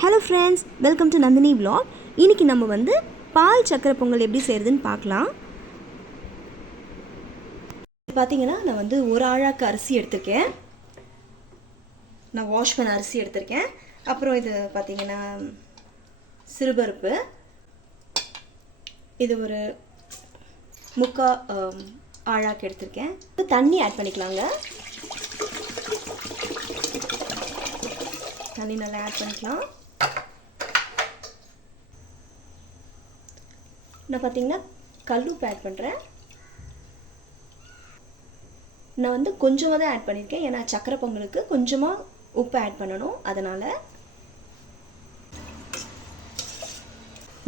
Hello friends, welcome to Nandini vlog. இன்றைக்கி நம்ம வந்து பால் சக்கரை பொங்கல் எப்படி செய்கிறதுன்னு பார்க்கலாம். பார்த்தீங்கன்னா நான் வந்து ஒரு ஆழாக்கு அரிசி எடுத்திருக்கேன். நான் வாஷ் பண்ண அரிசி எடுத்திருக்கேன். அப்புறம் இது பார்த்தீங்கன்னா சிறுபருப்பு, இது ஒரு ஆழாக்கு எடுத்திருக்கேன். தண்ணி ஆட் பண்ணிக்கலாங்க. தண்ணி நல்லா ஆட் பண்ணிக்கலாம். நான் பார்த்தீங்கன்னா கல்லுப்பு ஆட் பண்ணுறேன். நான் வந்து கொஞ்சமாக தான் ஆட் பண்ணியிருக்கேன், ஏன்னா சக்கரை பொங்கலுக்கு கொஞ்சமாக உப்பு ஆட் பண்ணணும். அதனால்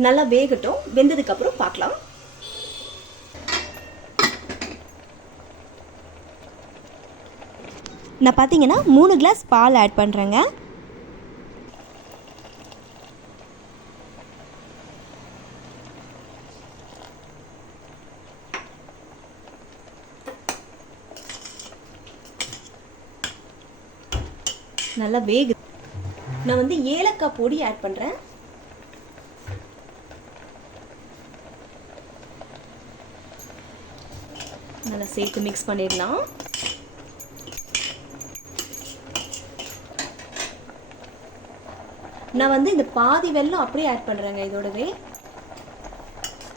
நல்லா வேகட்டும். வெந்ததுக்கப்புறம் பார்க்கலாம். நான் பார்த்தீங்கன்னா 3 கிளாஸ் பால் ஆட் பண்ணுறேங்க. நல்லா வேகுது. நான் வந்து ஏலக்காய் பொடி ஆட் பண்ணுறேன். நல்லா சேர்த்து மிக்ஸ் பண்ணிடலாம். நான் வந்து இந்த பாதி வெல்லம் அப்படியே ஆட் பண்ணுறேங்க. இதோடவே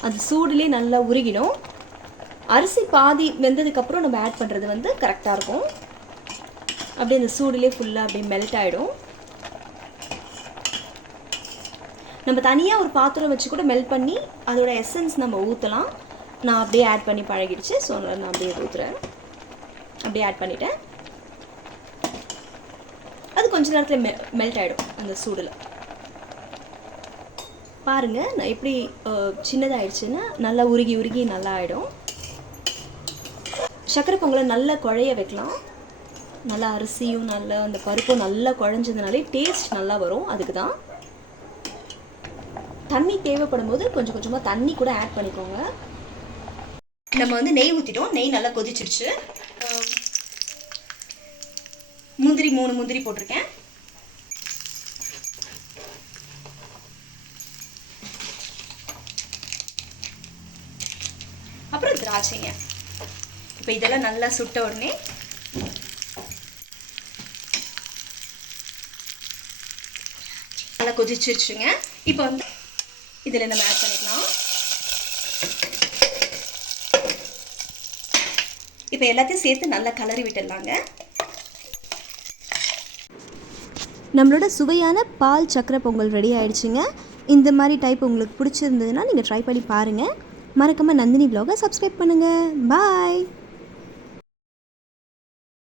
அது சூடுலேயே நல்லா உருகிடும். அரிசி பாதி வெந்ததுக்கப்புறம் நம்ம ஆட் பண்ணுறது வந்து கரெக்டாக இருக்கும். அப்படியே இந்த சூடுலேயே ஃபுல்லாக அப்படியே மெல்ட் ஆகிடும். நம்ம தனியாக ஒரு பாத்திரம் வச்சு கூட மெல்ட் பண்ணி அதோட எசன்ஸ் நம்ம ஊற்றலாம். நான் அப்படியே ஆட் பண்ணி பழகிடுச்சு. ஸோ நான் அப்படியே ஊற்றுறேன். அப்படியே ஆட் பண்ணிட்டேன். அது கொஞ்ச நேரத்தில் மெல்ட் ஆகிடும் அந்த சூடில். பாருங்கள், நான் எப்படி சின்னதாகிடுச்சுன்னா நல்லா உருகி உருகி நல்லா ஆகிடும். சக்கரை பொங்கலை நல்லா குழைய வைக்கலாம். நல்லா அரிசியும் நல்லா அந்த பருப்பும் நல்லா குழஞ்சதுனாலே டேஸ்ட் நல்லா வரும். அதுக்கு தான் தண்ணி தேவைப்படும் போது கொஞ்சம் கொஞ்சமாக தண்ணி கூட ஆட் பண்ணிக்கோங்க. நம்ம வந்து நெய் ஊற்றிட்டோம். நெய் நல்லா கொதிச்சிருச்சு. முந்திரி 3 முந்திரி போட்டிருக்கேன். அப்புறம் திராட்சைங்க. இப்போ இதெல்லாம் நல்லா சுட்ட உடனே நல்லா கொதிச்சிருச்சுங்க. இப்போ வந்து இதில் நம்ம ஆட் பண்ணிக்கலாம். இப்போ எல்லாத்தையும் சேர்த்து நல்லா கலரி விட்டுடலாங்க. நம்மளோட சுவையான பால் சக்கரை பொங்கல் ரெடி ஆயிடுச்சுங்க. இந்த மாதிரி டைப் உங்களுக்கு பிடிச்சிருந்ததுன்னா நீங்கள் ட்ரை பண்ணி பாருங்கள். மறக்காமல் நந்தினி vlog-ஐ சப்ஸ்கிரைப் பண்ணுங்கள். பாய்.